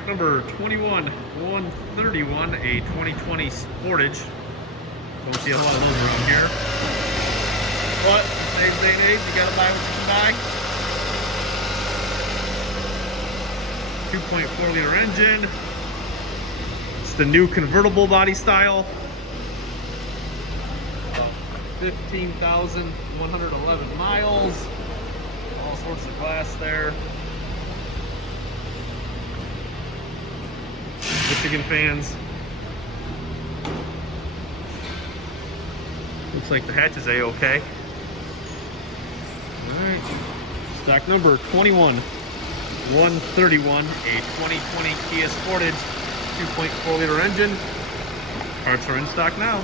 Stock number 21131, a 2020 Sportage. Don't see a whole lot of those around here. But today's day and age, you gotta buy what you can buy. 2.4 liter engine. It's the new convertible body style. 15,111 miles. All sorts of glass there. Michigan fans. Looks like the hatch is A-okay. Alright. Stock number 21131, a 2020 Kia Sportage 2.4 liter engine. Parts are in stock now.